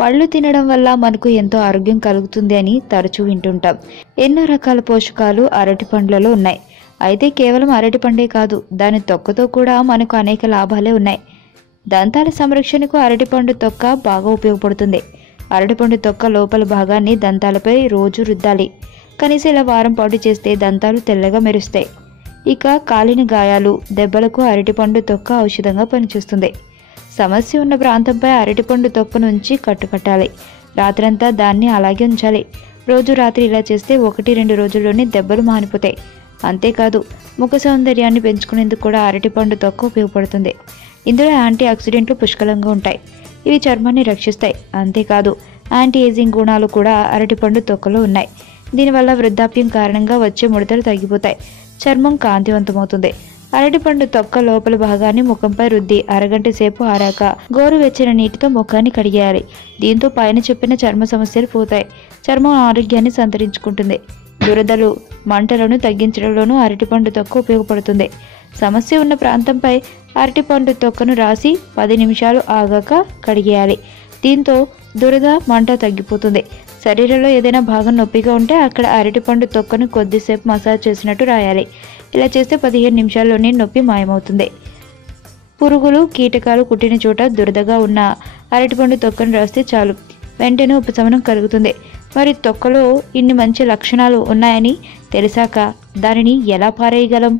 పళ్ళు తినడం వల్ల మనకు ఎంతో ఆరోగ్యం కలుగుతుంది అని తరచూ వింటుంటాం. ఎన్నో రకాల పోషకాలు అరటి పండ్లలో ఉన్నాయి. అయితే కేవలం అరటి పండే కాదు, దాని తొక్కతో కూడా మనకు అనేక లాభాలే ఉన్నాయి. దంతాల సంరక్షణకు అరటిపండు తొక్క బాగా ఉపయోగపడుతుంది. అరటిపండు తొక్క లోపల భాగాన్ని దంతాలపై రోజు రుద్దాలి. కనీసం ఇలా వారం పాటు చేస్తే దంతాలు తెల్లగా మెరుస్తాయి. ఇక కాలిన గాయాలు, దెబ్బలకు అరటిపండు తొక్క ఔషధంగా పనిచేస్తుంది. సమస్య ఉన్న ప్రాంతంపై అరటిపండు తొక్క నుంచి కట్టుకట్టాలి. రాత్రంతా దాన్ని అలాగే ఉంచాలి. రోజు రాత్రి ఇలా చేస్తే 1-2 రోజుల్లోనే దెబ్బలు మానిపోతాయి. అంతేకాదు, ముఖ సౌందర్యాన్ని పెంచుకునేందుకు కూడా అరటిపండు తొక్క ఉపయోగపడుతుంది. ఇందులో యాంటీ ఆక్సిడెంట్లు పుష్కలంగా ఉంటాయి. ఇవి చర్మాన్ని రక్షిస్తాయి. అంతేకాదు, యాంటీ ఏజింగ్ గుణాలు కూడా అరటిపండు తొక్కలో ఉన్నాయి. దీనివల్ల వృద్ధాప్యం కారణంగా వచ్చే ముడతలు తగ్గిపోతాయి. చర్మం కాంతివంతమవుతుంది. అరటిపండు తొక్క లోపల భాగాన్ని ముఖంపై రుద్ది అరగంట సేపు ఆరాక గోరువెచ్చని నీటితో ముఖాన్ని కడిగేయాలి. దీంతో పైన చెప్పిన చర్మ సమస్యలు పోతాయి. చర్మం ఆరోగ్యాన్ని సంతరించుకుంటుంది. దురదలు, మంటలను తగ్గించడంలోనూ అరటిపండు తొక్క ఉపయోగపడుతుంది. సమస్య ఉన్న ప్రాంతంపై అరటిపండు తొక్కను రాసి 10 నిమిషాలు ఆగాక కడిగేయాలి. దీంతో దురద, మంట తగ్గిపోతుంది. శరీరంలో ఏదైనా భాగం నొప్పిగా ఉంటే అక్కడ అరటిపండు తొక్కను కొద్దిసేపు మసాజ్ చేసినట్టు రాయాలి. ఇలా చేస్తే 15 నిమిషాల్లోనే నొప్పి మాయమవుతుంది. పురుగులు, కీటకాలు కుట్టిన చోట దురదగా ఉన్న అరటిపండు తొక్కను రాస్తే చాలు, వెంటనే ఉపశమనం కలుగుతుంది. మరి తొక్కలో ఇన్ని మంచి లక్షణాలు ఉన్నాయని తెలిసాక దానిని ఎలా పారేయగలం?